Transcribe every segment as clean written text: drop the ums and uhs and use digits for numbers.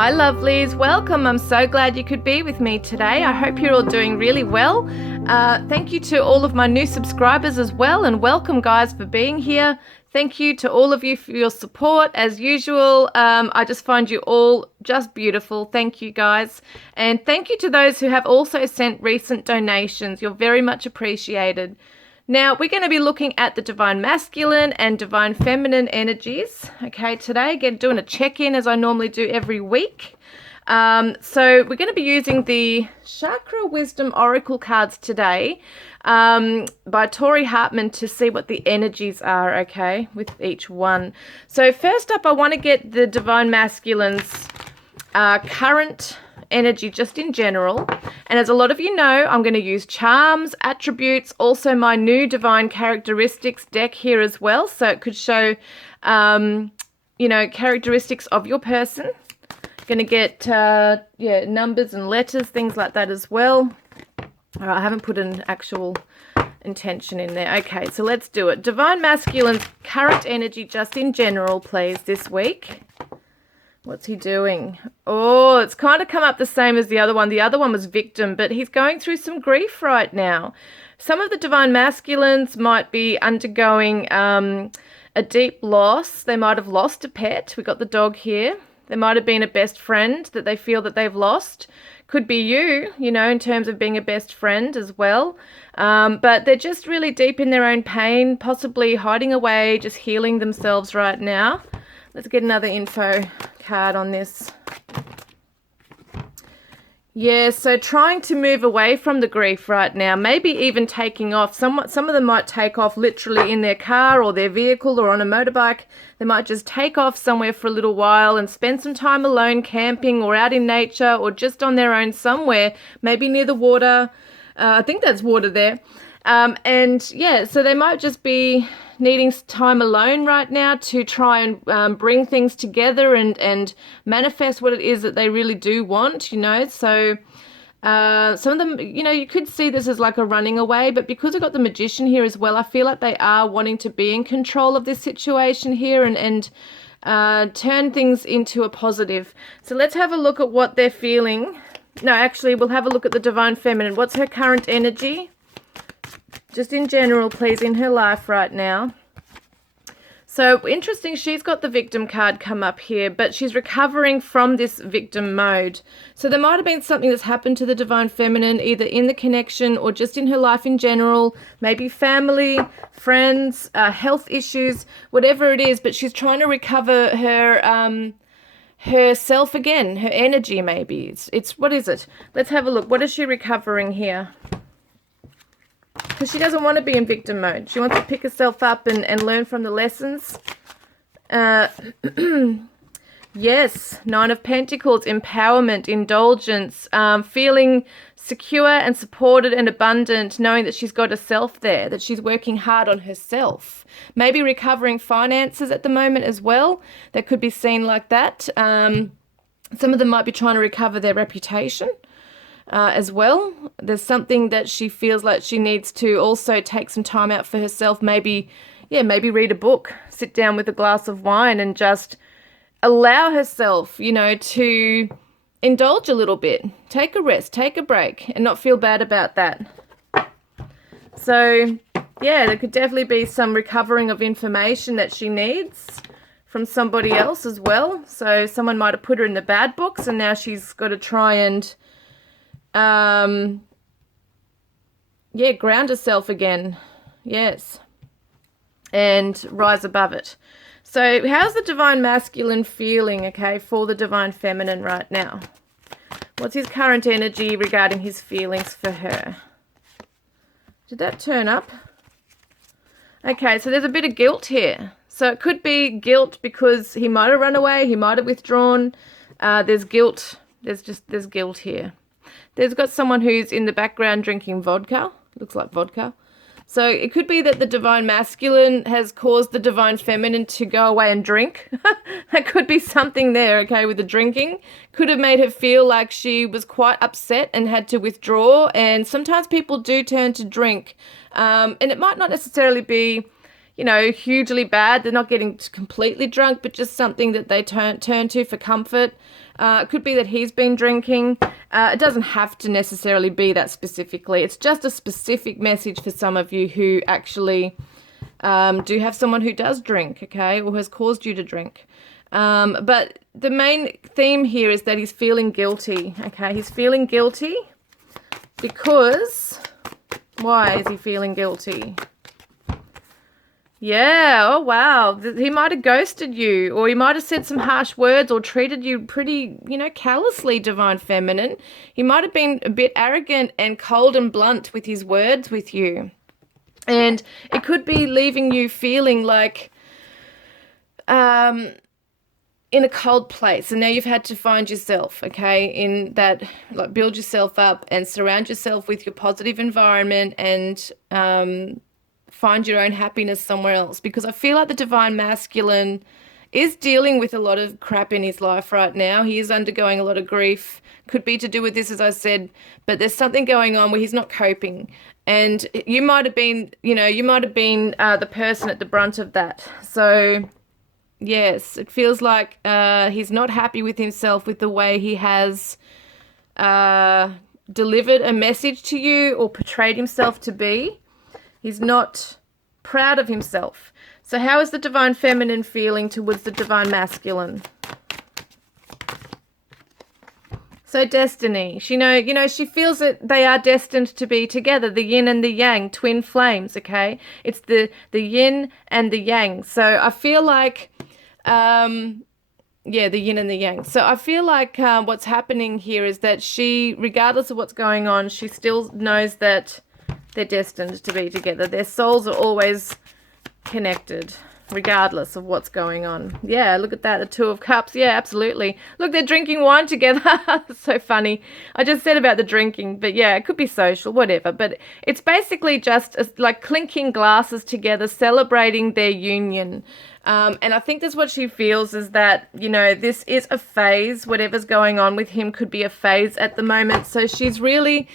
Hi lovelies, welcome. I'm so glad you could be with me today. I hope you're all doing really well. Thank you to all of my new subscribers as well, and welcome guys for being here. Thank you to all of you for your support as usual. I just find you all just beautiful. Thank you guys. And thank you to those who have also sent recent donations. You're very much appreciated. Now, we're going to be looking at the divine masculine and divine feminine energies. Okay, today, again, doing a check-in as I normally do every week. So we're going to be using the Chakra Wisdom Oracle cards today by Tori Hartman to see what the energies are, okay, with each one. So first up, I want to get the divine masculine's current energy just in general, and as a lot of you know, I'm going to use charms, attributes, also my new divine characteristics deck here as well, so it could show characteristics of your person. Going to get numbers and letters, things like that as well. All right, I haven't put an actual intention in there. Okay, so let's do it. Divine masculine's current energy just in general, please, this week. What's he doing? Oh, it's kind of come up the same as the other one. The other one was victim, but he's going through some grief right now. Some of the divine masculines might be undergoing a deep loss. They might have lost a pet. We got the dog here. There might have been a best friend that they feel that they've lost. Could be you, in terms of being a best friend as well. But they're just really deep in their own pain, possibly hiding away, just healing themselves right now. Let's get another info card on this. Yeah, so trying to move away from the grief right now, maybe even taking off. Some of them might take off literally in their car or their vehicle or on a motorbike. They might just take off somewhere for a little while and spend some time alone camping or out in nature or just on their own somewhere, maybe near the water. I think that's water there. So they might just be needing time alone right now to try and bring things together and manifest what it is that they really do want, So some of them, you could see this as like a running away, but because I've got the Magician here as well, I feel like they are wanting to be in control of this situation here and turn things into a positive. So let's have a look at what they're feeling. No, actually, we'll have a look at the divine feminine. What's her current energy? Just in general, please, in her life right now. So interesting, she's got the victim card come up here, but she's recovering from this victim mode. So there might have been something that's happened to the divine feminine, either in the connection or just in her life in general, maybe family, friends, health issues, whatever it is, but she's trying to recover her herself again, her energy maybe. It's what is it? Let's have a look. What is she recovering here? Because she doesn't want to be in victim mode. She wants to pick herself up and learn from the lessons. Yes, Nine of Pentacles, empowerment, indulgence, feeling secure and supported and abundant, knowing that she's got herself there, that she's working hard on herself. Maybe recovering finances at the moment as well. That could be seen like that. Some of them might be trying to recover their reputation. As well, there's something that she feels like she needs to also take some time out for herself. Maybe read a book, sit down with a glass of wine and just allow herself, to indulge a little bit, take a rest, take a break and not feel bad about that. So, yeah, there could definitely be some recovering of information that she needs from somebody else as well. So someone might have put her in the bad books and now she's got to try and ground herself again. Yes. And rise above it. So how's the divine masculine feeling, okay, for the divine feminine right now? What's his current energy regarding his feelings for her? Did that turn up? Okay, so there's a bit of guilt here. So it could be guilt because he might have run away, he might have withdrawn. There's guilt. There's guilt here. There's got someone who's in the background drinking vodka. Looks like vodka. So it could be that the divine masculine has caused the divine feminine to go away and drink. That could be something there, okay, with the drinking. Could have made her feel like she was quite upset and had to withdraw. And sometimes people do turn to drink. And it might not necessarily be, you know, hugely bad. They're not getting completely drunk, but just something that they turn to for comfort. It could be that he's been drinking. It doesn't have to necessarily be that specifically. It's just a specific message for some of you who actually do have someone who does drink, okay, or has caused you to drink. But the main theme here is that he's feeling guilty, okay? He's feeling guilty because... Why is he feeling guilty? Yeah, oh wow. He might have ghosted you, or he might have said some harsh words or treated you pretty, you know, callously, Divine Feminine. He might have been a bit arrogant and cold and blunt with his words with you. And it could be leaving you feeling like in a cold place, and now you've had to find yourself, okay, in that, like, build yourself up and surround yourself with your positive environment and find your own happiness somewhere else, because I feel like the Divine Masculine is dealing with a lot of crap in his life right now. He is undergoing a lot of grief. Could be to do with this, as I said, but there's something going on where he's not coping, and you might have been, you know, the person at the brunt of that. So yes, it feels like he's not happy with himself, with the way he has delivered a message to you or portrayed himself to be. He's not proud of himself. So how is the Divine Feminine feeling towards the Divine Masculine? So destiny. She she feels that they are destined to be together, the yin and the yang, twin flames, okay? It's the yin and the yang. So I feel like the yin and the yang. So I feel like what's happening here is that she, regardless of what's going on, she still knows that they're destined to be together. Their souls are always connected, regardless of what's going on. Yeah, look at that, the Two of Cups. Yeah, absolutely. Look, they're drinking wine together. So funny. I just said about the drinking, but yeah, it could be social, whatever. But it's basically just like clinking glasses together, celebrating their union. And I think that's what she feels, is that, you know, this is a phase. Whatever's going on with him could be a phase at the moment. So she's really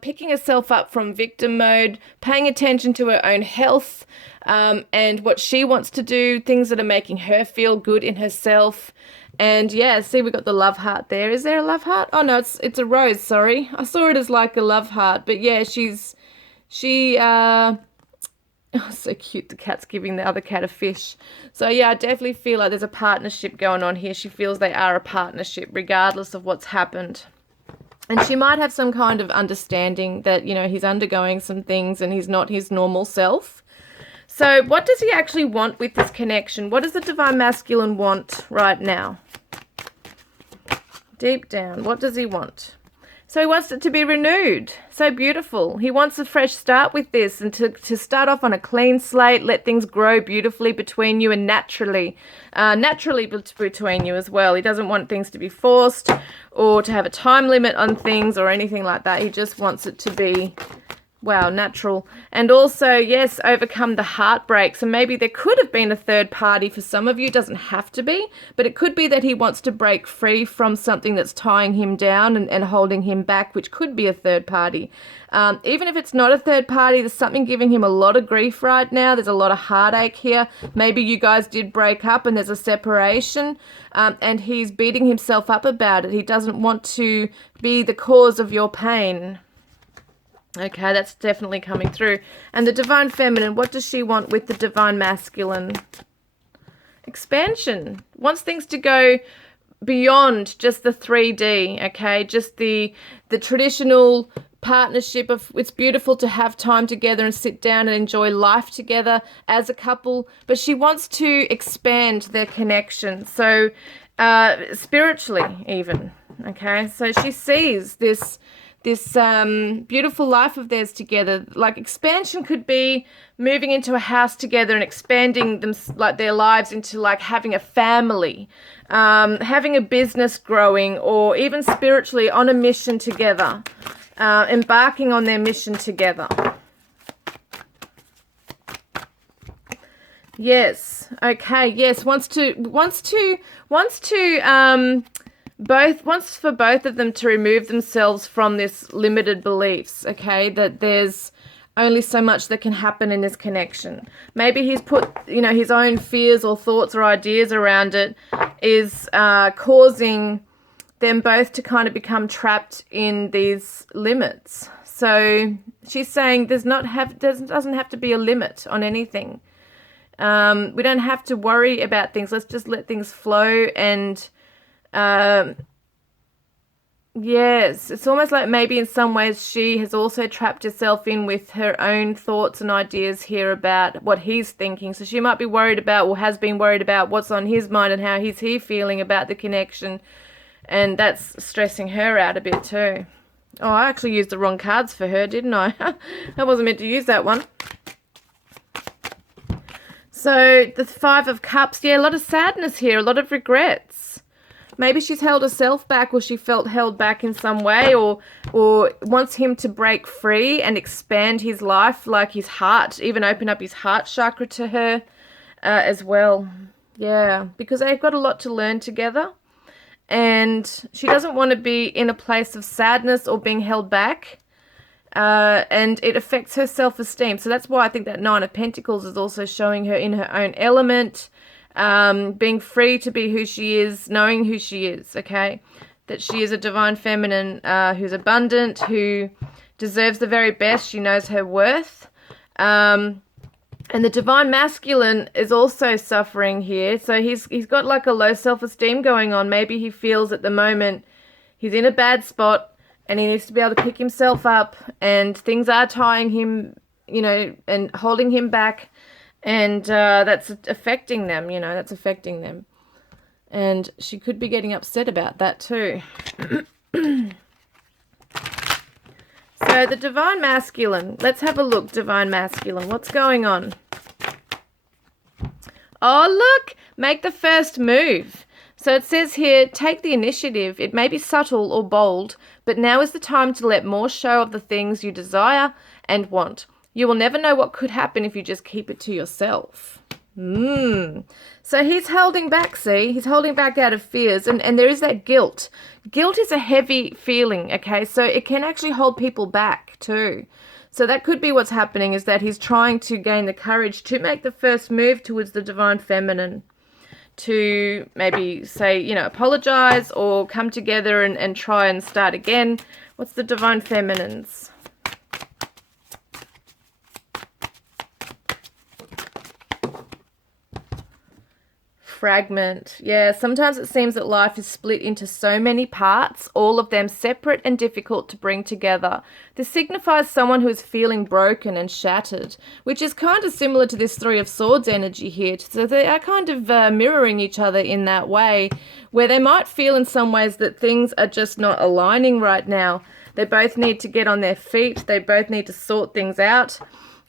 picking herself up from victim mode, paying attention to her own health, and what she wants to do, things that are making her feel good in herself. And yeah, see, we got the love heart there. Is there a love heart? Oh no, it's a rose, sorry. I saw it as like a love heart, but yeah, oh, so cute. The cat's giving the other cat a fish. So yeah, I definitely feel like there's a partnership going on here. She feels they are a partnership regardless of what's happened. And she might have some kind of understanding that, you know, he's undergoing some things and he's not his normal self. So what does he actually want with this connection? What does the Divine Masculine want right now? Deep down, what does he want? So he wants it to be renewed. So beautiful. He wants a fresh start with this, and to start off on a clean slate, let things grow beautifully between you and naturally between you as well. He doesn't want things to be forced or to have a time limit on things or anything like that. He just wants it to be, wow, natural. And also, yes, overcome the heartbreak. So maybe there could have been a third party for some of you. It doesn't have to be, but it could be that he wants to break free from something that's tying him down and holding him back, which could be a third party. Even if it's not a third party, there's something giving him a lot of grief right now. There's a lot of heartache here. Maybe you guys did break up and there's a separation, and he's beating himself up about it. He doesn't want to be the cause of your pain. Okay, that's definitely coming through. And the Divine Feminine, what does she want with the Divine Masculine? Expansion. Wants things to go beyond just the 3D, okay? Just the traditional partnership of, it's beautiful to have time together and sit down and enjoy life together as a couple, but she wants to expand their connection. So spiritually even, okay? So she sees this beautiful life of theirs together. Like, expansion could be moving into a house together and expanding them, like their lives into like having a family, having a business growing, or even spiritually on a mission together, embarking on their mission together. Yes. Okay. Yes. Wants for both of them to remove themselves from this limited beliefs, okay, that there's only so much that can happen in this connection. Maybe he's put, you know, his own fears or thoughts or ideas around it is causing them both to kind of become trapped in these limits. So she's saying doesn't have to be a limit on anything. We don't have to worry about things. Let's just let things flow. And yes, it's almost like maybe in some ways she has also trapped herself in with her own thoughts and ideas here about what he's thinking. So she might be worried about, or has been worried about, what's on his mind and how he's feeling about the connection. And that's stressing her out a bit too. Oh, I actually used the wrong cards for her, didn't I? I wasn't meant to use that one. So the Five of Cups, yeah, a lot of sadness here, a lot of regrets. Maybe she's held herself back, or she felt held back in some way, or wants him to break free and expand his life, like his heart, even open up his heart chakra to her as well. Yeah, because they've got a lot to learn together. And she doesn't want to be in a place of sadness or being held back. And it affects her self-esteem. So that's why I think that Nine of Pentacles is also showing her in her own element, being free to be who she is, knowing who she is, okay? That she is a divine feminine who's abundant, who deserves the very best. She knows her worth. And the divine masculine is also suffering here. So he's got like a low self-esteem going on. Maybe he feels at the moment he's in a bad spot and he needs to be able to pick himself up, and things are tying him, you know, and holding him back. And that's affecting them, you know, that's affecting them. And she could be getting upset about that too. So the divine masculine, let's have a look, divine masculine. What's going on? Oh, look, make the first move. So it says here, take the initiative. It may be subtle or bold, but now is the time to let more show of the things you desire and want. You will never know what could happen if you just keep it to yourself. So he's holding back, see? He's holding back out of fears. And there is that guilt. Guilt is a heavy feeling, okay? So it can actually hold people back too. So that could be what's happening, is that he's trying to gain the courage to make the first move towards the divine feminine. To maybe say, you know, apologize or come together and try and start again. What's the divine feminines? Fragment. Yeah, sometimes it seems that life is split into so many parts, all of them separate and difficult to bring together. This signifies someone who is feeling broken and shattered, which is kind of similar to this Three of Swords energy here. So they are kind of mirroring each other in that way, where they might feel in some ways that things are just not aligning right now. They both need to get on their feet. They both need to sort things out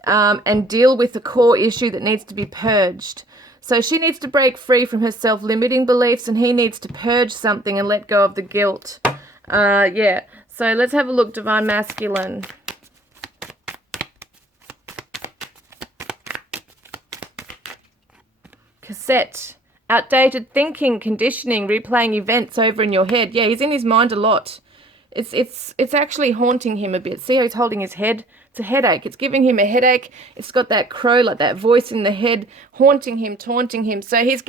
and deal with the core issue that needs to be purged. So she needs to break free from her self-limiting beliefs, and he needs to purge something and let go of the guilt. Yeah, so let's have a look, divine masculine. Cassette. Outdated thinking, conditioning, replaying events over in your head. Yeah, he's in his mind a lot. It's actually haunting him a bit. See how he's holding his head? It's a headache. It's giving him a headache. It's got that crow, like that voice in the head, haunting him, taunting him. So he's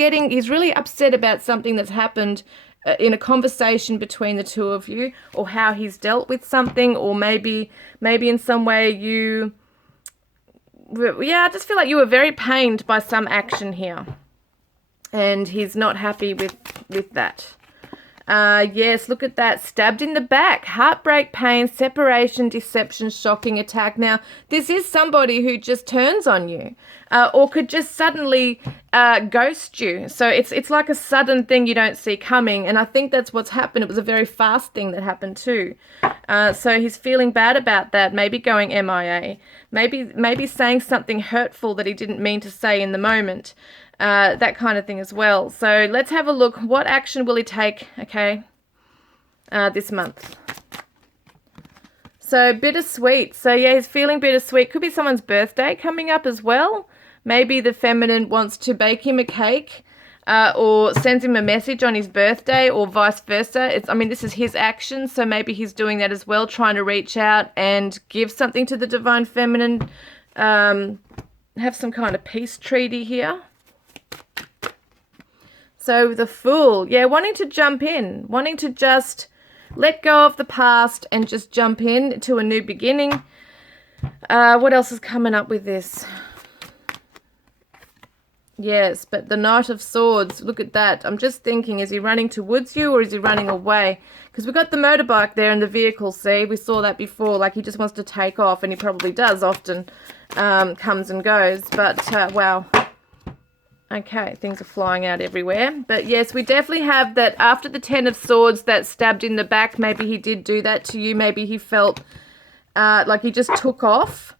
really upset about something that's happened in a conversation between the two of you, or how he's dealt with something, or maybe in some way I just feel like you were very pained by some action here, and he's not happy with that. Yes, look at that. Stabbed in the back. Heartbreak, pain, separation, deception, shocking attack. Now, this is somebody who just turns on you or could just suddenly ghost you. So it's like a sudden thing you don't see coming. And I think that's what's happened. It was a very fast thing that happened too. So he's feeling bad about that. Maybe going MIA. Maybe saying something hurtful that he didn't mean to say in the moment. That kind of thing as well. So let's have a look. What action will he take, okay, this month? So bittersweet. So yeah, he's feeling bittersweet. Could be someone's birthday coming up as well. Maybe the feminine wants to bake him a cake or sends him a message on his birthday or vice versa. I mean, this is his action, so maybe he's doing that as well, trying to reach out and give something to the Divine Feminine. Have some kind of peace treaty here. So the Fool, yeah, wanting to jump in, wanting to just let go of the past and just jump in to a new beginning. What else is coming up with this? Yes, but the Knight of Swords, look at that. I'm just thinking, is he running towards you or is he running away? Because we've got the motorbike there in the vehicle, see? We saw that before, like he just wants to take off, and he probably does often, comes and goes. But, wow. Okay, things are flying out everywhere. But, yes, we definitely have that after the Ten of Swords that stabbed in the back, maybe he did do that to you. Maybe he felt like he just took off.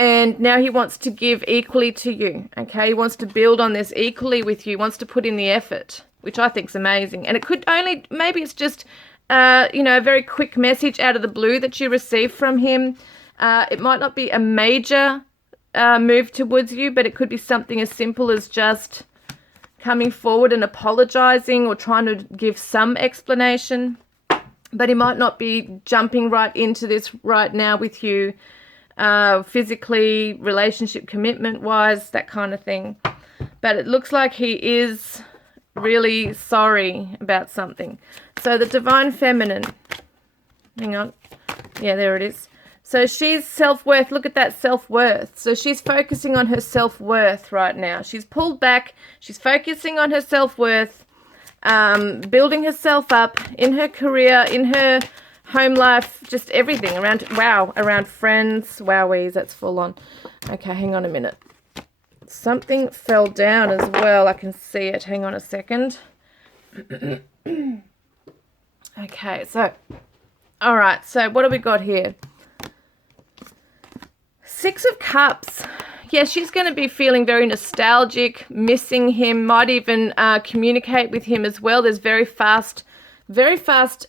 And now he wants to give equally to you, okay? He wants to build on this equally with you, wants to put in the effort, which I think is amazing. And it could only, maybe it's just, you know, a very quick message out of the blue that you receive from him. It might not be a major move towards you, but it could be something as simple as just coming forward and apologizing or trying to give some explanation. But he might not be jumping right into this right now with you, physically, relationship commitment wise, that kind of thing. But it looks like he is really sorry about something. So the Divine Feminine, hang on, yeah, there it is. So she's self-worth. Look at that self-worth. So she's focusing on her self-worth right now. She's pulled back, she's focusing on her self-worth, building herself up in her career, in her home life, just everything around, wow, around friends. Wowies, that's full on. Okay, hang on a minute. Something fell down as well. I can see it. Hang on a second. Okay, so, all right, so what do we got here? Six of Cups. Yeah, she's going to be feeling very nostalgic, missing him, might even communicate with him as well. There's very fast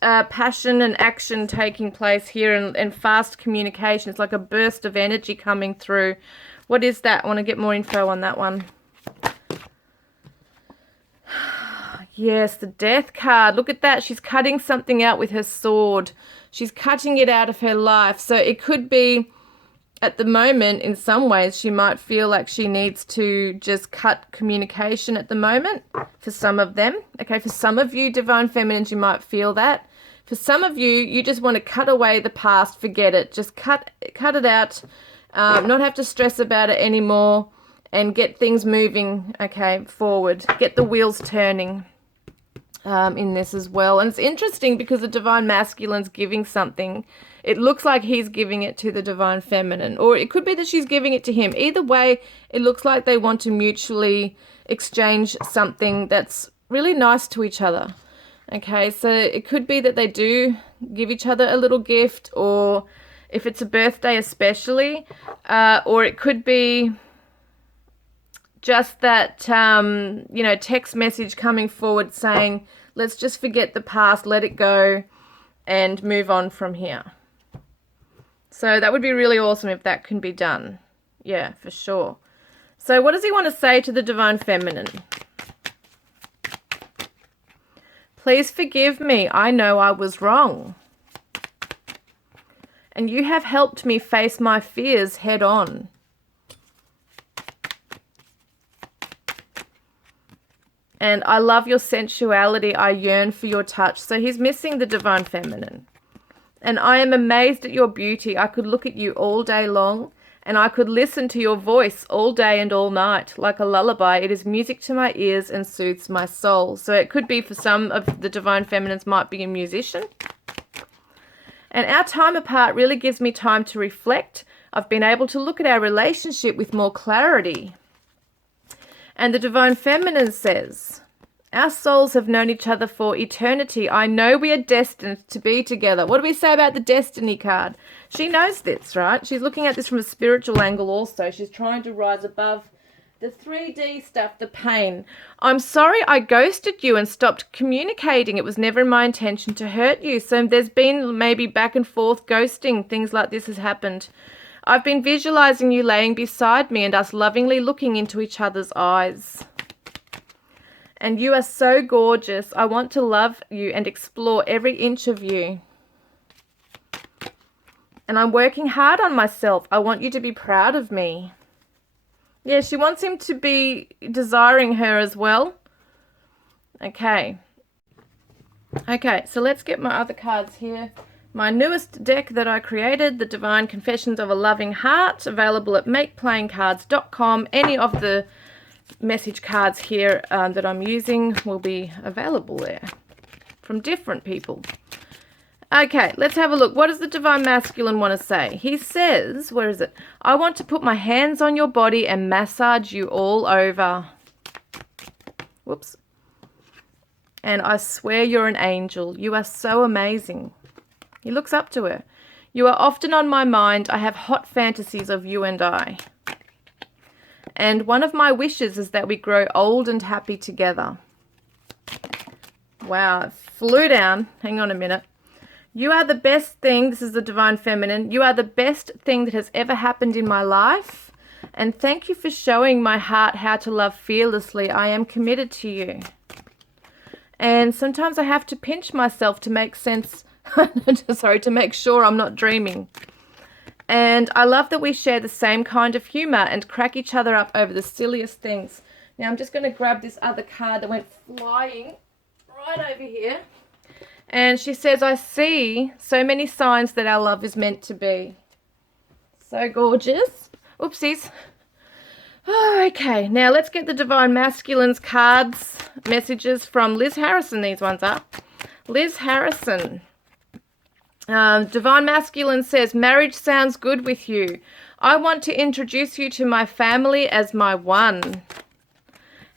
passion and action taking place here, and fast communication. It's like a burst of energy coming through. What is that? I want to get more info on that one. Yes, the Death card. Look at that. She's cutting something out with her sword. She's cutting it out of her life. So it could be, at the moment, in some ways, she might feel like she needs to just cut communication at the moment, for some of them. Okay, for some of you, Divine Feminines, you might feel that. For some of you, you just want to cut away the past, forget it. Just cut it out, not have to stress about it anymore, and get things moving, okay, forward. Get the wheels turning in this as well. And it's interesting because the Divine Masculine's giving something. It looks like he's giving it to the Divine Feminine, or it could be that she's giving it to him. Either way, it looks like they want to mutually exchange something that's really nice to each other. Okay, so it could be that they do give each other a little gift, or if it's a birthday especially, or it could be just that, you know, text message coming forward saying, let's just forget the past, let it go, and move on from here. So that would be really awesome if that can be done. Yeah, for sure. So what does he want to say to the Divine Feminine? Please forgive me. I know I was wrong. And you have helped me face my fears head on. And I love your sensuality. I yearn for your touch. So he's missing the Divine Feminine. And I am amazed at your beauty. I could look at you all day long, and I could listen to your voice all day and all night. Like a lullaby, it is music to my ears and soothes my soul. So it could be, for some of the Divine Feminines, might be a musician. And our time apart really gives me time to reflect. I've been able to look at our relationship with more clarity. And the Divine Feminine says, our souls have known each other for eternity. I know we are destined to be together. What do we say about the Destiny card? She knows this, right? She's looking at this from a spiritual angle also. She's trying to rise above the 3D stuff, the pain. I'm sorry I ghosted you and stopped communicating. It was never my intention to hurt you. So there's been maybe back and forth ghosting. Things like this has happened. I've been visualizing you laying beside me and us lovingly looking into each other's eyes. And you are so gorgeous. I want to love you and explore every inch of you. And I'm working hard on myself. I want you to be proud of me. Yeah, she wants him to be desiring her as well. Okay. Okay, so let's get my other cards here. My newest deck that I created, the Divine Confessions of a Loving Heart, available at makeplayingcards.com. Any of the message cards here that I'm using will be available there from different people. Okay, let's have a look. What does the Divine Masculine want to say? He says, where is it? I want to put my hands on your body and massage you all over. Whoops. And I swear you're an angel. You are so amazing. He looks up to her. You are often on my mind. I have hot fantasies of you and I. And one of my wishes is that we grow old and happy together. Wow, it flew down. Hang on a minute. You are the best thing. This is the Divine Feminine. You are the best thing that has ever happened in my life. And thank you for showing my heart how to love fearlessly. I am committed to you. And sometimes I have to pinch myself to make sense. Sorry, to make sure I'm not dreaming. And I love that we share the same kind of humor and crack each other up over the silliest things. Now I'm just going to grab this other card that went flying right over here. And she says, I see so many signs that our love is meant to be. So gorgeous. Oopsies. Oh, okay, now let's get the Divine Masculine's cards, messages from Liz Harrison. These ones are. Liz Harrison. Divine Masculine says, marriage sounds good with you. I want to introduce you to my family as my one.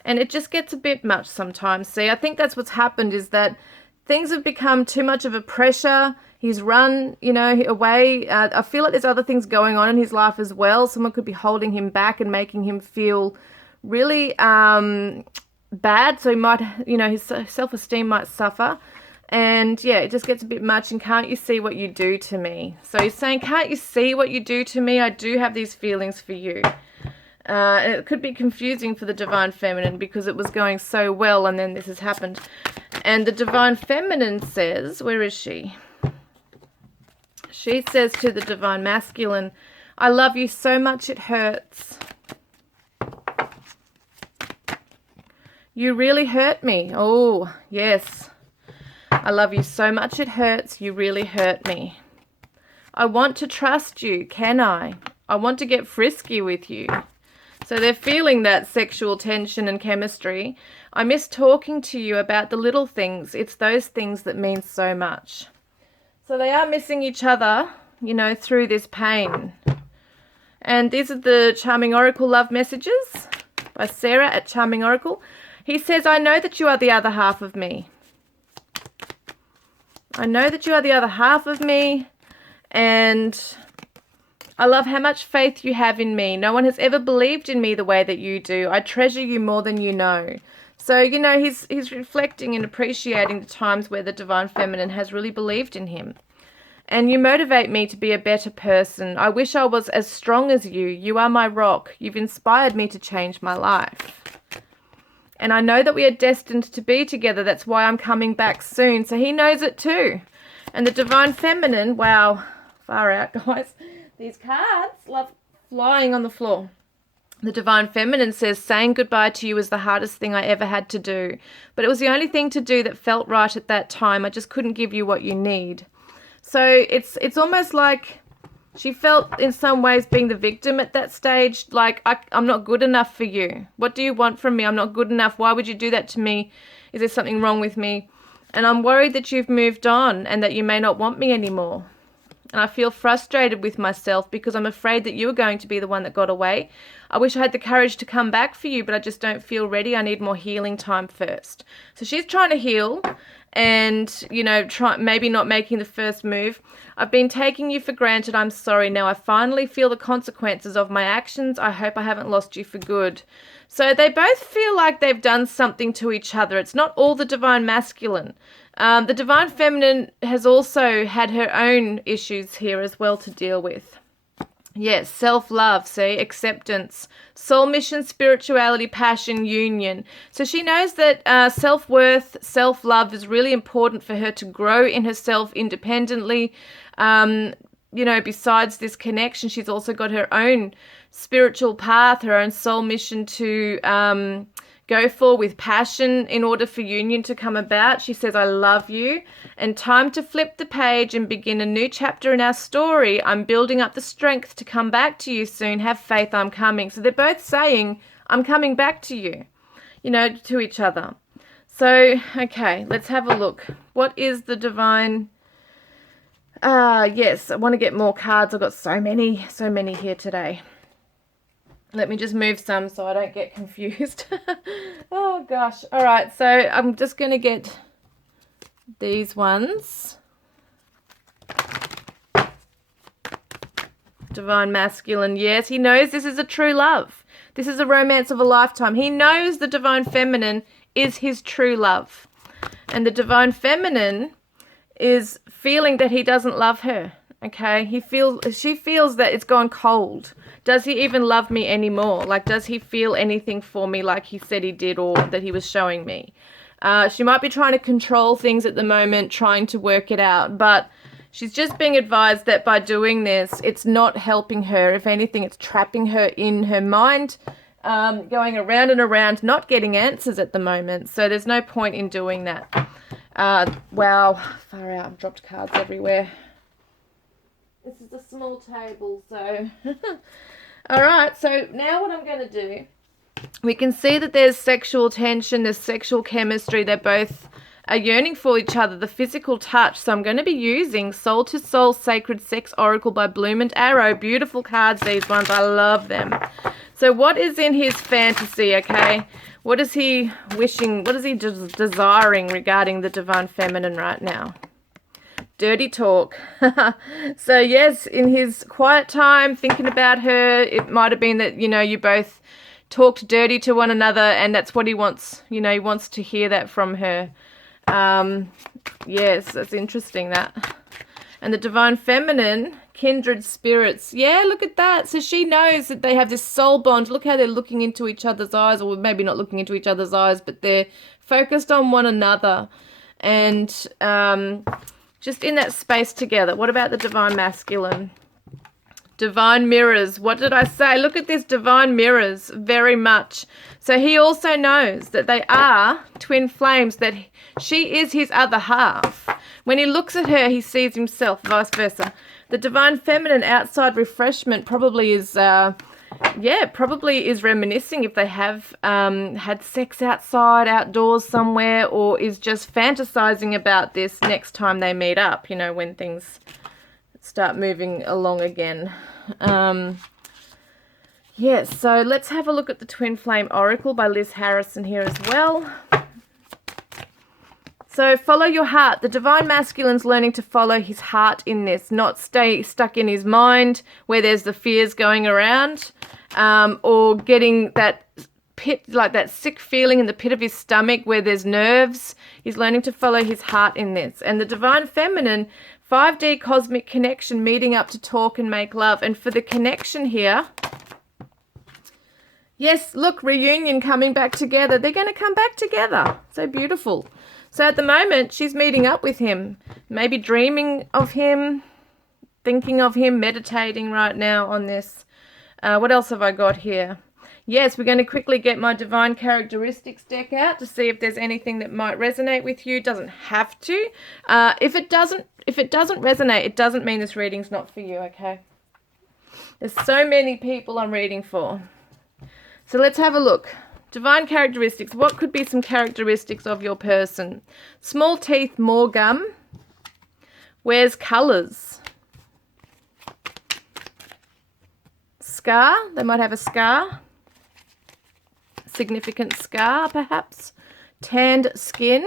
And it just gets a bit much sometimes. See, I think that's what's happened, is that things have become too much of a pressure. He's run, away. I feel like there's other things going on in his life as well. Someone could be holding him back and making him feel really bad. So he might, his self-esteem might suffer. And yeah, it just gets a bit much. And can't you see what you do to me? So he's saying, can't you see what you do to me? I do have these feelings for you. It could be confusing for the Divine Feminine because it was going so well and then this has happened. And the Divine Feminine says, where is she? She says to the Divine Masculine, I love you so much it hurts. You really hurt me. Oh, yes. I love you so much it hurts. You really hurt me. I want to trust you, can I? I want to get frisky with you. So they're feeling that sexual tension and chemistry. I miss talking to you about the little things. It's those things that mean so much. So they are missing each other, through this pain. And these are the Charming Oracle love messages by Sarah at Charming Oracle. He says, I know that you are the other half of me. I know that you are the other half of me, and I love how much faith you have in me. No one has ever believed in me the way that you do. I treasure you more than you know. So, he's reflecting and appreciating the times where the Divine Feminine has really believed in him. And you motivate me to be a better person. I wish I was as strong as you. You are my rock. You've inspired me to change my life. And I know that we are destined to be together. That's why I'm coming back soon. So he knows it too. And the Divine Feminine, wow, far out, guys. These cards love flying on the floor. The Divine Feminine says, saying goodbye to you was the hardest thing I ever had to do. But it was the only thing to do that felt right at that time. I just couldn't give you what you need. So it's almost like she felt in some ways being the victim at that stage. Like, I'm not good enough for you. What do you want from me? I'm not good enough. Why would you do that to me? Is there something wrong with me? And I'm worried that you've moved on and that you may not want me anymore. And I feel frustrated with myself because I'm afraid that you are going to be the one that got away. I wish I had the courage to come back for you, but I just don't feel ready. I need more healing time first. So she's trying to heal and, maybe not making the first move. I've been taking you for granted. I'm sorry. Now I finally feel the consequences of my actions. I hope I haven't lost you for good. So they both feel like they've done something to each other. It's not all the Divine Masculine. The Divine Feminine has also had her own issues here as well to deal with. Yes, self-love, see, acceptance, soul mission, spirituality, passion, union. So she knows that self-worth, self-love is really important for her to grow in herself independently. You know, besides this connection, she's also got her own spiritual path, her own soul mission to go for with passion in order for union to come about. She says, I love you, and time to flip the page and begin a new chapter in our story. I'm building up the strength to come back to you soon. Have faith, I'm coming. So they're both saying, I'm coming back to you, you know, to each other. So, okay, let's have a look. What is the divine... yes, I want to get more cards. I've got so many here today. Let me just move some so I don't get confused. Oh, gosh. All right, so I'm just going to get these ones. Divine Masculine. Yes, he knows this is a true love. This is a romance of a lifetime. He knows the Divine Feminine is his true love. And the Divine Feminine is feeling that he doesn't love her. Okay, she feels that it's gone cold. Does he even love me anymore? Like, does he feel anything for me like he said he did or that he was showing me? She might be trying to control things at the moment, trying to work it out, but she's just being advised that by doing this, it's not helping her. If anything, it's trapping her in her mind, going around and around, not getting answers at the moment. So there's no point in doing that. Wow, far out, I've dropped cards everywhere. This is a small table, so... All right, so now what I'm going to do, we can see that there's sexual tension, there's sexual chemistry. They both are yearning for each other, the physical touch. So I'm going to be using Soul to Soul Sacred Sex Oracle by Bloom and Arrow. Beautiful cards, these ones. I love them. So what is in his fantasy, okay? What is he wishing, what is he desiring regarding the Divine Feminine right now? Dirty talk. So yes, in his quiet time thinking about her, it might have been that, you know, you both talked dirty to one another, and that's what he wants. You know, he wants to hear that from her. Yes, that's interesting, that. And the Divine Feminine, kindred spirits. Yeah, look at that. So she knows that they have this soul bond. Look how they're looking into each other's eyes, or maybe not looking into each other's eyes, but they're focused on one another. And just in that space together. What about the Divine Masculine? Divine mirrors. What did I say? Look at this, divine mirrors, very much. So he also knows that they are twin flames, that she is his other half. When he looks at her, he sees himself, vice versa. The Divine Feminine outside refreshment probably is, probably is reminiscing if they have had sex outside, outdoors somewhere, or is just fantasizing about this next time they meet up, you know, when things start moving along again. Yes, so let's have a look at the Twin Flame Oracle by Liz Harrison here as well. So follow your heart. The Divine Masculine's learning to follow his heart in this, not stay stuck in his mind where there's the fears going around, or getting that pit, like that sick feeling in the pit of his stomach where there's nerves. He's learning to follow his heart in this. And the Divine Feminine, 5D cosmic connection, meeting up to talk and make love. And for the connection here, yes, look, reunion, coming back together. They're going to come back together. So beautiful. So at the moment, she's meeting up with him, maybe dreaming of him, thinking of him, meditating right now on this. What else have I got here? Yes, we're going to quickly get my Divine Characteristics deck out to see if there's anything that might resonate with you. Doesn't have to. If it doesn't resonate, it doesn't mean this reading's not for you, okay? There's so many people I'm reading for. So let's have a look. Divine Characteristics. What could be some characteristics of your person? Small teeth, more gum. Wears colours. Scar. They might have a scar. Significant scar, perhaps. Tanned skin.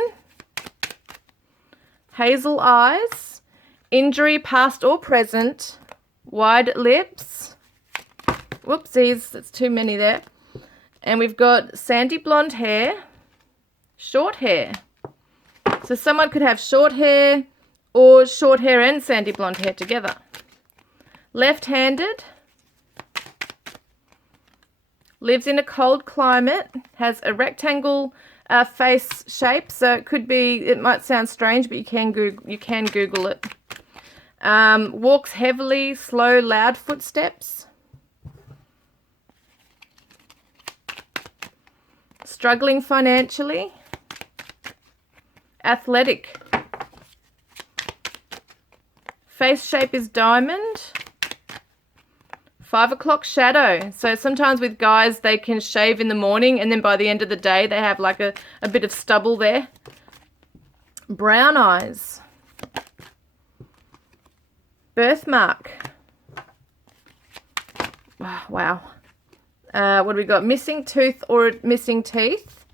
Hazel eyes. Injury, past or present. Wide lips. Whoopsies, that's too many there. And we've got sandy blonde hair, short hair. So someone could have short hair or short hair and sandy blonde hair together. Left-handed, lives in a cold climate, has a rectangle face shape, so it could be, it might sound strange, but you can Google it. Walks heavily, slow, loud footsteps. Struggling financially. Athletic. Face shape is diamond. 5 o'clock shadow. So sometimes with guys, they can shave in the morning and then by the end of the day, they have like a bit of stubble there. Brown eyes. Birthmark. Wow. What do we got? Missing tooth or missing teeth.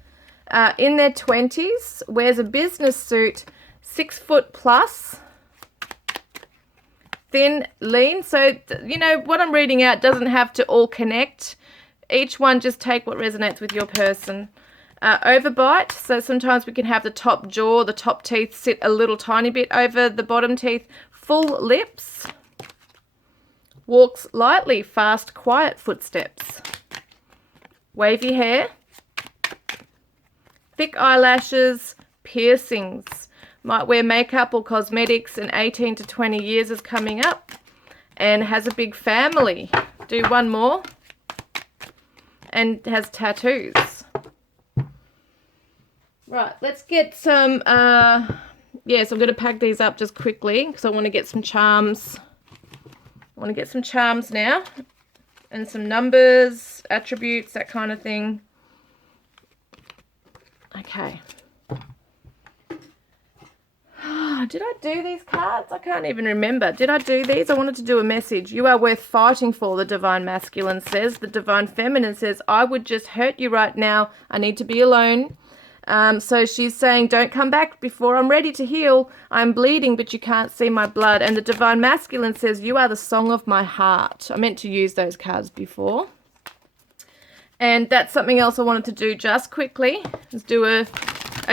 In their 20s, wears a business suit, 6 foot plus. Thin, lean. So, you know, what I'm reading out doesn't have to all connect. Each one just take what resonates with your person. Overbite. So sometimes we can have the top jaw, the top teeth sit a little tiny bit over the bottom teeth. Full lips. Walks lightly, fast, quiet footsteps. Wavy hair. Thick eyelashes. Piercings. Might wear makeup or cosmetics, and 18 to 20 years is coming up. And has a big family. Do one more. And has tattoos. Right, let's get some, yes, I'm going to pack these up just quickly because I want to get some charms. I want to get some charms now. And some numbers, attributes, that kind of thing. Okay. Did I do these cards? I can't even remember. Did I do these? I wanted to do a message. You are worth fighting for, the Divine Masculine says. The Divine Feminine says, I would just hurt you right now. I need to be alone. So she's saying, don't come back before I'm ready to heal. I'm bleeding, but you can't see my blood. And the Divine Masculine says, you are the song of my heart. I meant to use those cards before. And that's something else I wanted to do just quickly. Let's do a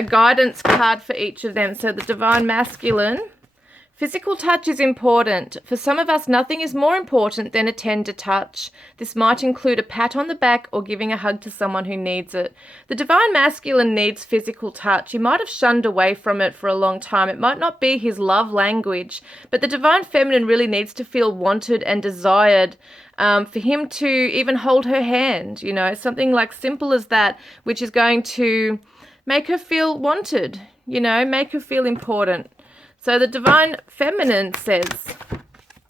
guidance card for each of them. So the Divine Masculine. Physical touch is important. For some of us, nothing is more important than a tender touch. This might include a pat on the back or giving a hug to someone who needs it. The Divine Masculine needs physical touch. He might have shunned away from it for a long time. It might not be his love language, but the Divine Feminine really needs to feel wanted and desired. For him to even hold her hand, you know, something like simple as that, which is going to make her feel wanted, you know, make her feel important. So the Divine Feminine says,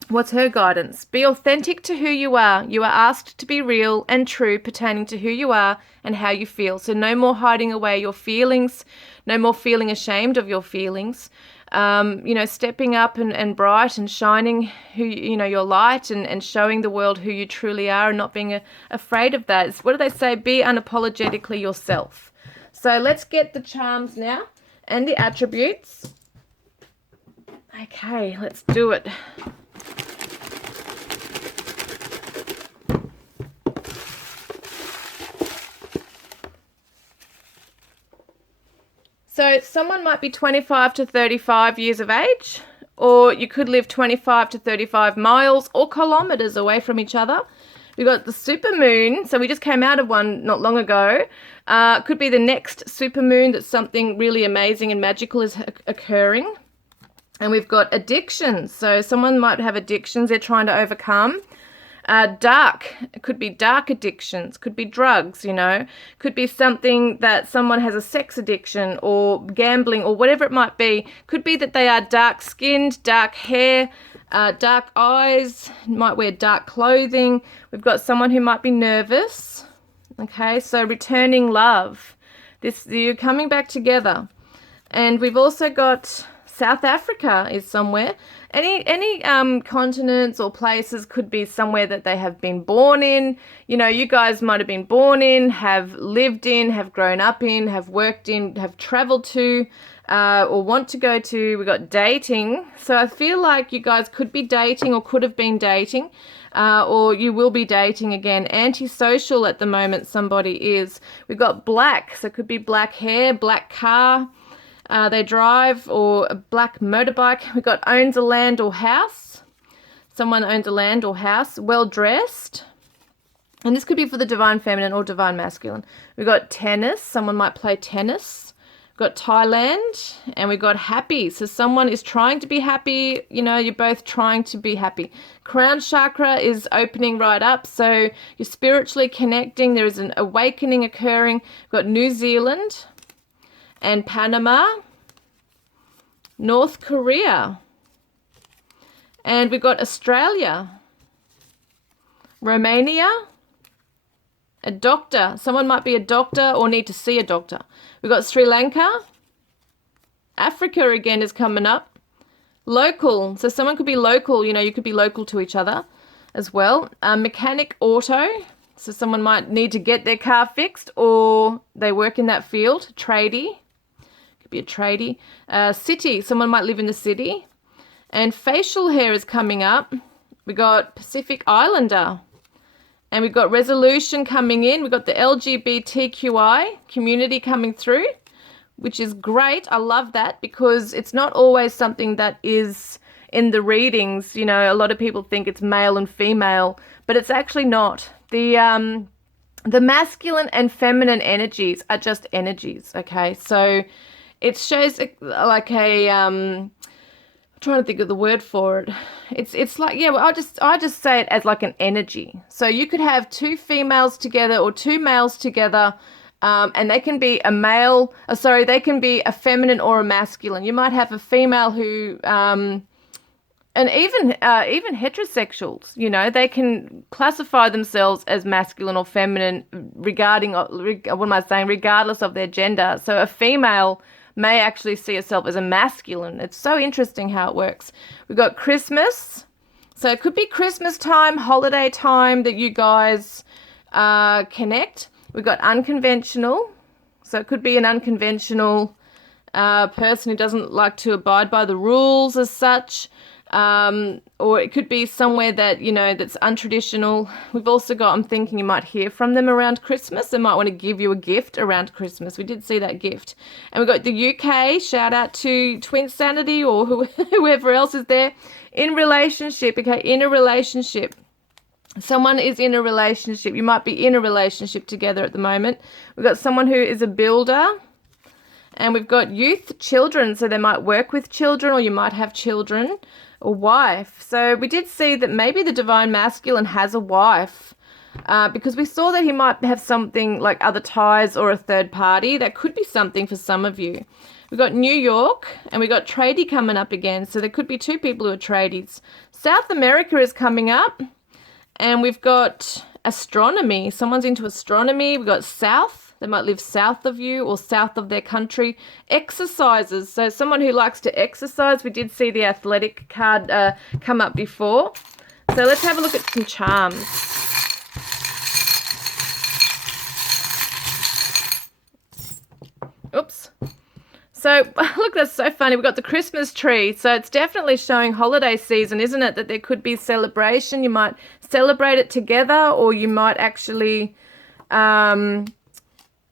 what's her guidance? Be authentic to who you are. You are asked to be real and true pertaining to who you are and how you feel. So no more hiding away your feelings, no more feeling ashamed of your feelings. You know, stepping up and bright and shining who, you know, your light and showing the world who you truly are and not being afraid of that. What do they say? Be unapologetically yourself. So let's get the charms now and the attributes. Okay, let's do it. So someone might be 25 to 35 years of age, or you could live 25 to 35 miles or kilometers away from each other. We've got the supermoon, so we just came out of one not long ago. Could be the next supermoon that something really amazing and magical is occurring. And we've got addictions. So someone might have addictions they're trying to overcome. Dark. It could be dark addictions. Could be drugs, you know. Could be something that someone has a sex addiction or gambling or whatever it might be. Could be that they are dark-skinned, dark hair, dark eyes, might wear dark clothing. We've got someone who might be nervous. Okay, so returning love. You're coming back together. And we've also got South Africa is somewhere. Any continents or places could be somewhere that they have been born in. You know, you guys might have been born in, have lived in, have grown up in, have worked in, have traveled to, or want to go to. We got dating. So I feel like you guys could be dating or could have been dating, or you will be dating again. Antisocial at the moment, somebody is. We've got black. So it could be black hair, black car. They drive, or a black motorbike. We've got owns a land or house. Someone owns a land or house. Well-dressed. And this could be for the divine feminine or divine masculine. We've got tennis. Someone might play tennis. We've got Thailand, and we've got happy. So someone is trying to be happy. You know, you're both trying to be happy. Crown chakra is opening right up. So you're spiritually connecting. There is an awakening occurring. We've got New Zealand and Panama, North Korea, and we've got Australia, Romania, a doctor. Someone might be a doctor or need to see a doctor. We've got Sri Lanka. Africa again is coming up. Local. So someone could be local. You know, you could be local to each other as well. Mechanic auto. So someone might need to get their car fixed or they work in that field. Tradie. Could be a tradie. City. Someone might live in the city. And facial hair is coming up. We got Pacific Islander. And we've got resolution coming in. We've got the LGBTQI community coming through, which is great. I love that because it's not always something that is in the readings. You know, a lot of people think it's male and female, but it's actually not. The masculine and feminine energies are just energies, okay? So it shows like a... trying to think of the word for it. It's like, yeah, well, I just say it as like an energy. So you could have two females together or two males together, and they can be a male. They can be a feminine or a masculine. You might have a female who, and even heterosexuals. You know, they can classify themselves as masculine or feminine regardless of their gender. So a female may actually see herself as a masculine. It's so interesting how it works. We've got Christmas. So it could be Christmas time, holiday time that you guys connect. We've got unconventional. So it could be an unconventional person who doesn't like to abide by the rules as such. Or it could be somewhere that, you know, that's untraditional. We've also got, I'm thinking you might hear from them around Christmas. They might want to give you a gift around Christmas. We did see that gift. And we've got the UK, shout out to Twin Sanity or whoever else is there. In relationship, okay, in a relationship. Someone is in a relationship. You might be in a relationship together at the moment. We've got someone who is a builder. And we've got youth, children. So they might work with children or you might have children. Or wife. So we did see that maybe the divine masculine has a wife because we saw that he might have something like other ties or a third party. That could be something for some of you. We've got New York and we've got tradie coming up again. So there could be two people who are tradies. South America is coming up and we've got astronomy. Someone's into astronomy. We've got south. They might live south of you or south of their country. Exercises. So someone who likes to exercise. We did see the athletic card come up before. So let's have a look at some charms. Oops. So look, that's so funny. We've got the Christmas tree. So it's definitely showing holiday season, isn't it? That there could be celebration. You might celebrate it together or you might actually...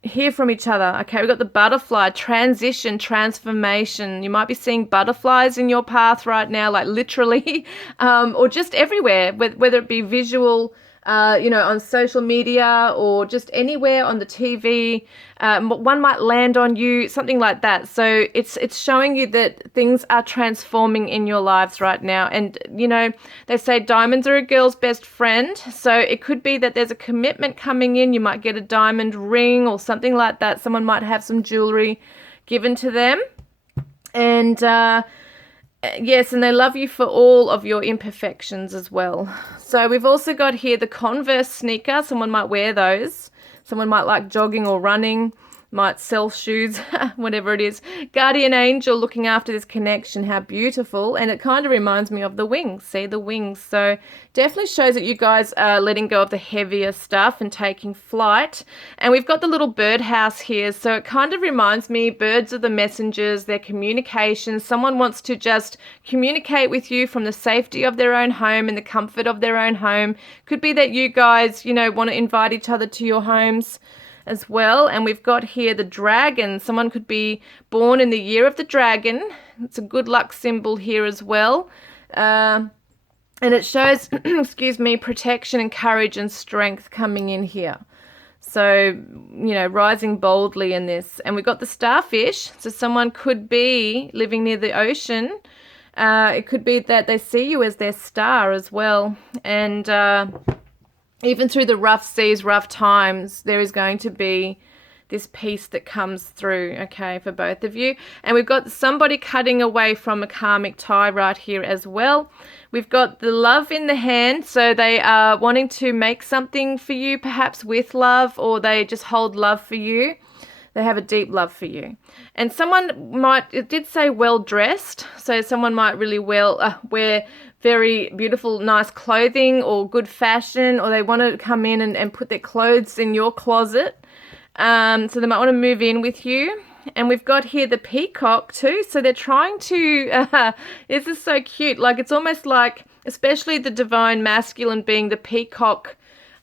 hear from each other. Okay, we've got the butterfly, transition, transformation. You might be seeing butterflies in your path right now, like literally, or just everywhere, whether it be visual, you know, on social media or just anywhere on the TV. One might land on you, something like that. So it's showing you that things are transforming in your lives right now. And, you know, they say diamonds are a girl's best friend. So it could be that there's a commitment coming in. You might get a diamond ring or something like that. Someone might have some jewelry given to them. And, yes, and they love you for all of your imperfections as well. So we've also got here the Converse sneaker. Someone might wear those. Someone might like jogging or running, might sell shoes, whatever it is. Guardian angel looking after this connection. How beautiful. And it kind of reminds me of the wings. See, the wings. So definitely shows that you guys are letting go of the heavier stuff and taking flight. And we've got the little birdhouse here. So it kind of reminds me, birds are the messengers, their communication. Someone wants to just communicate with you from the safety of their own home and the comfort of their own home. Could be that you guys, you know, want to invite each other to your homes as well. And we've got here the dragon. Someone could be born in the year of the dragon. It's a good luck symbol here as well. And it shows, excuse me, protection and courage and strength coming in here. So, you know, rising boldly in this. And we've got the starfish. So someone could be living near the ocean. It could be that they see you as their star as well. And even through the rough seas, rough times, there is going to be this peace that comes through, okay, for both of you. And we've got somebody cutting away from a karmic tie right here as well. We've got the love in the hand, so they are wanting to make something for you, perhaps with love, or they just hold love for you. They have a deep love for you. And someone might, it did say well dressed, so someone might really wear very beautiful, nice clothing or good fashion, or they want to come in and put their clothes in your closet. So they might want to move in with you. And we've got here the peacock too. So they're trying to, this is so cute. Like, it's almost like, especially the divine masculine being the peacock.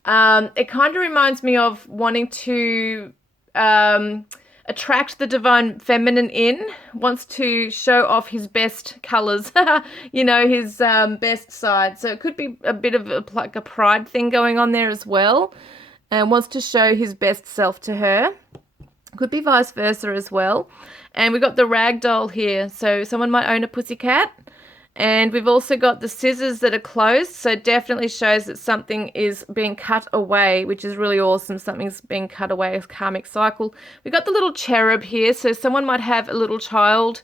It kind of reminds me of wanting to attract the divine feminine in, wants to show off his best colors, you know, his best side. So it could be a bit of like a pride thing going on there as well. And wants to show his best self to her. Could be vice versa as well. And we've got the rag doll here. So someone might own a pussycat. And we've also got the scissors that are closed. So it definitely shows that something is being cut away, which is really awesome. Something's being cut away, a karmic cycle. We've got the little cherub here. So someone might have a little child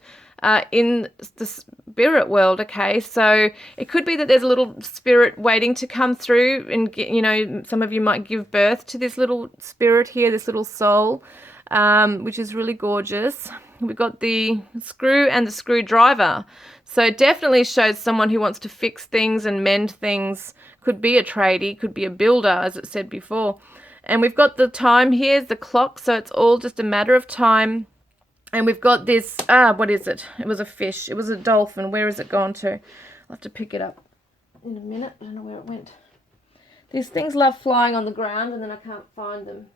in the spirit world, okay? So it could be that there's a little spirit waiting to come through and, you know, some of you might give birth to this little spirit here, this little soul, which is really gorgeous. We've got the screw and the screwdriver. So it definitely shows someone who wants to fix things and mend things. Could be a tradie, could be a builder, as it said before. And we've got the time here, the clock, so it's all just a matter of time. And we've got this, what is it? It was a fish. It was a dolphin. Where has it gone to? I'll have to pick it up in a minute. I don't know where it went. These things love flying on the ground and then I can't find them.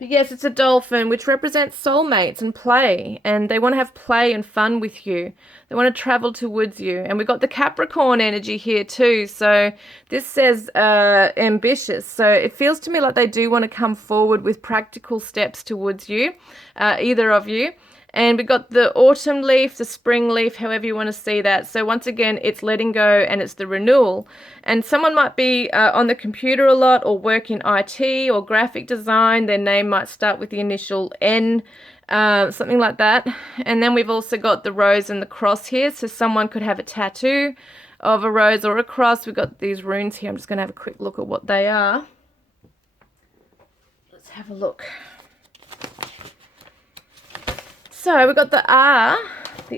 But yes, it's a dolphin, which represents soulmates and play. And they want to have play and fun with you. They want to travel towards you. And we've got the Capricorn energy here too. So this says ambitious. So it feels to me like they do want to come forward with practical steps towards you, either of you. And we've got the autumn leaf, the spring leaf, however you want to see that. So once again, it's letting go and it's the renewal. And someone might be on the computer a lot or work in IT or graphic design. Their name might start with the initial N, something like that. And then we've also got the rose and the cross here. So someone could have a tattoo of a rose or a cross. We've got these runes here. I'm just going to have a quick look at what they are. Let's have a look. So we've got the R,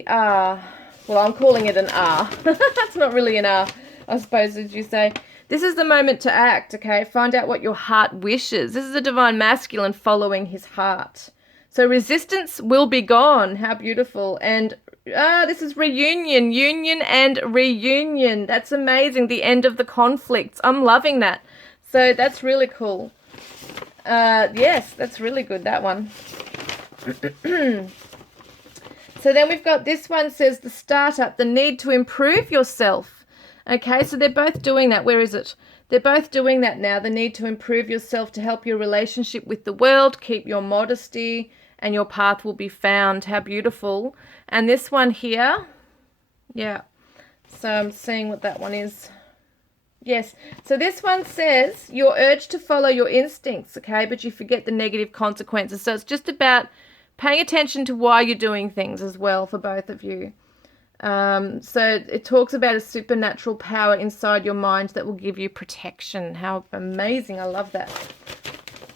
well, I'm calling it an R. That's not really an R, I suppose, as you say. This is the moment to act, okay? Find out what your heart wishes. This is a divine masculine following his heart. So resistance will be gone. How beautiful. And this is reunion, union and reunion. That's amazing. The end of the conflicts. I'm loving that. So that's really cool. Yes, that's really good, that one. So then we've got this one says the startup, the need to improve yourself. Okay, so they're both doing that. Where is it? They're both doing that now. The need to improve yourself to help your relationship with the world, keep your modesty, and your path will be found. How beautiful. And this one here, yeah. So I'm seeing what that one is. Yes. So this one says your urge to follow your instincts, okay, but you forget the negative consequences. So it's just about paying attention to why you're doing things as well for both of you. So it talks about a supernatural power inside your mind that will give you protection. How amazing. I love that.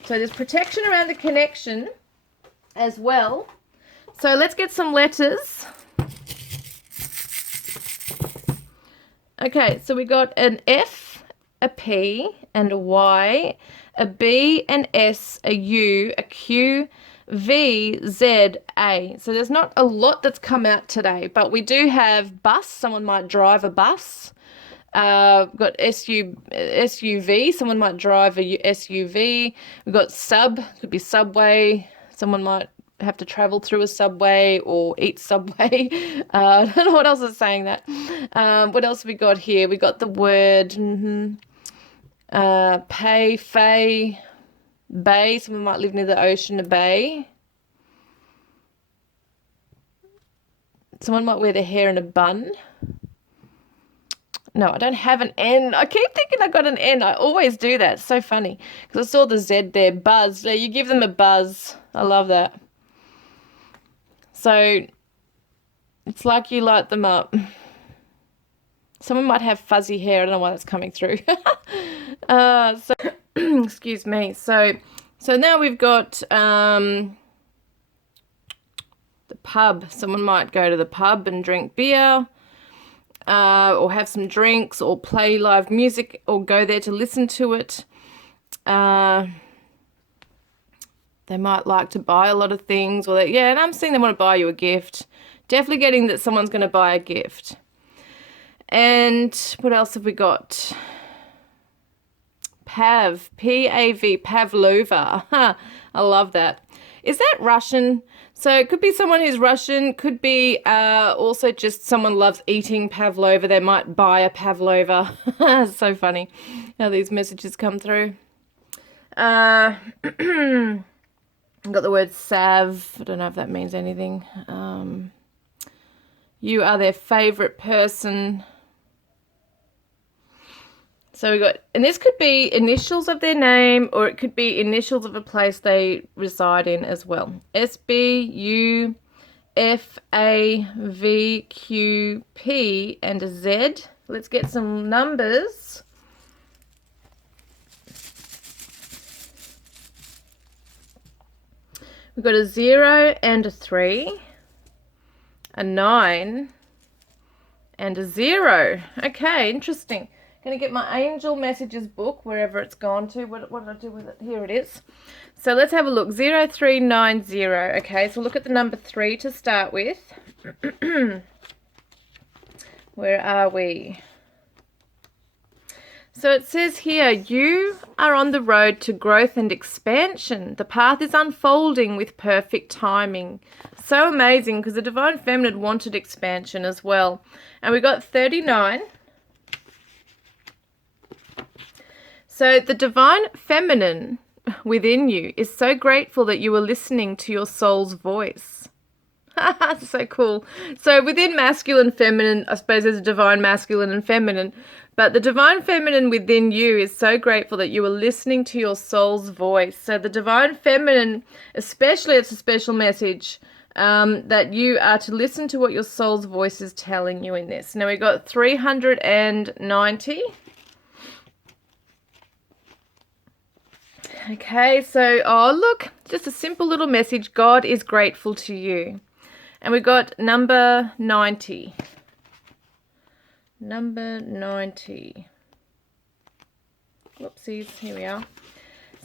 So there's protection around the connection as well. So let's get some letters. Okay, so we got an F, a P, and a Y, a B, an S, a U, a Q, V, Z, A. So there's not a lot that's come out today, but we do have bus. Someone might drive a bus. We've got SUV. Someone might drive a SUV. We've got sub. Could be subway. Someone might have to travel through a subway or eat Subway. I don't know what else is saying that. What else have we got here? We got the word pay, fay, bay. Someone might live near the ocean, a bay. Someone might wear their hair in a bun. No, I don't have an N. I keep thinking I got an N. I always do that. It's so funny. Because I saw the Z there. Buzz. Yeah, you give them a buzz. I love that. So it's like you light them up. Someone might have fuzzy hair. I don't know why that's coming through. So excuse me. So now we've got the pub. Someone might go to the pub and drink beer. Or have some drinks, or play live music, or go there to listen to it. They might like to buy a lot of things, or and I'm seeing they want to buy you a gift. Definitely getting that someone's going to buy a gift. And what else have we got? Pav, P-A-V, Pavlova. I love that. Is that Russian? So it could be someone who's Russian, could be also just someone loves eating pavlova. They might buy a pavlova. It's so funny how these messages come through. I've got the word sav. I don't know if that means anything. You are their favorite person. So we got, and this could be initials of their name, or it could be initials of a place they reside in as well. SBUFAVQP and a Z. Let's get some numbers. We've got a 0 and a 3, a 9 and a 0. Okay, interesting. Going to get my angel messages book wherever it's gone to. What did I do with it? Here it is. So let's have a look. 0390. Okay, so look at the number 3 to start with. Where are we? So it says here, you are on the road to growth and expansion. The path is unfolding with perfect timing. So amazing, because the Divine Feminine wanted expansion as well. And we got 39. So the Divine Feminine within you is so grateful that you are listening to your soul's voice. So cool. So within masculine, feminine, I suppose there's a divine masculine and feminine, but the Divine Feminine within you is so grateful that you are listening to your soul's voice. So the Divine Feminine, especially, it's a special message that you are to listen to what your soul's voice is telling you in this. Now we got 390. Okay, so, oh, look, just a simple little message. God is grateful to you. And we got number 90. Number 90. Whoopsies, here we are.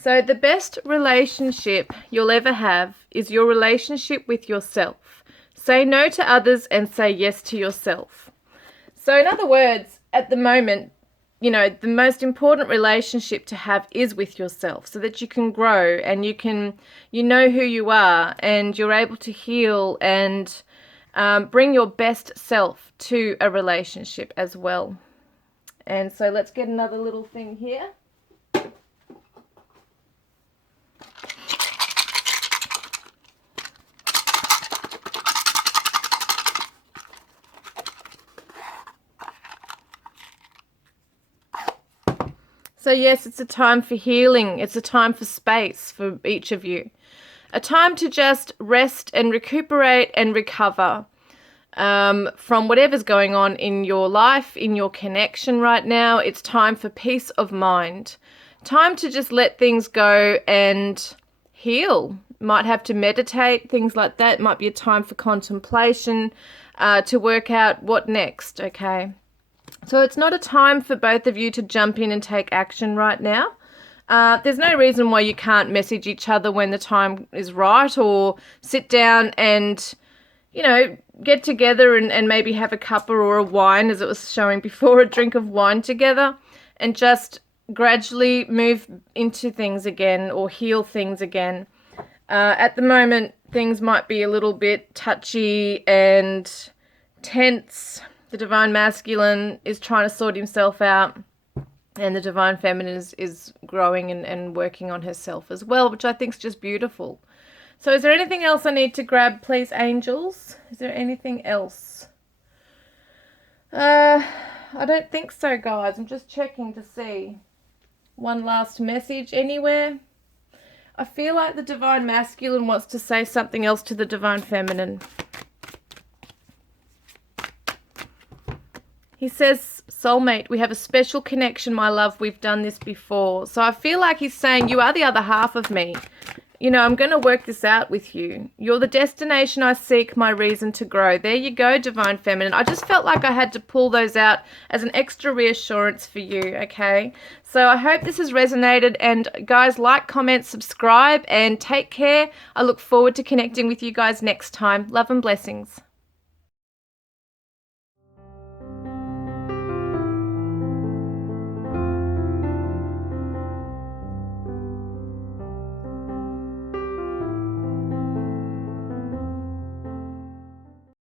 So the best relationship you'll ever have is your relationship with yourself. Say no to others and say yes to yourself. So in other words, at the moment, you know, the most important relationship to have is with yourself, so that you can grow and you know who you are, and you're able to heal and bring your best self to a relationship as well. And so let's get another little thing here. So yes, it's a time for healing. It's a time for space for each of you. A time to just rest and recuperate and recover from whatever's going on in your life, in your connection right now. It's time for peace of mind. Time to just let things go and heal. Might have to meditate, things like that. Might be a time for contemplation, to work out what next, okay? So it's not a time for both of you to jump in and take action right now. There's no reason why you can't message each other when the time is right, or sit down and, you know, get together and maybe have a cuppa or a wine, as it was showing before, a drink of wine together, and just gradually move into things again or heal things again. At the moment, things might be a little bit touchy and tense. The divine masculine is trying to sort himself out, and the divine feminine is growing and working on herself as well, which I think is just beautiful. So is there anything else I need to grab, please, angels? Is there anything else? I don't think so, guys. I'm just checking to see. One last message anywhere? I feel like the divine masculine wants to say something else to the divine feminine. He says, soulmate, we have a special connection, my love. We've done this before. So I feel like he's saying, you are the other half of me. You know, I'm going to work this out with you. You're the destination I seek, my reason to grow. There you go, divine feminine. I just felt like I had to pull those out as an extra reassurance for you, okay? So I hope this has resonated. And guys, like, comment, subscribe, and take care. I look forward to connecting with you guys next time. Love and blessings.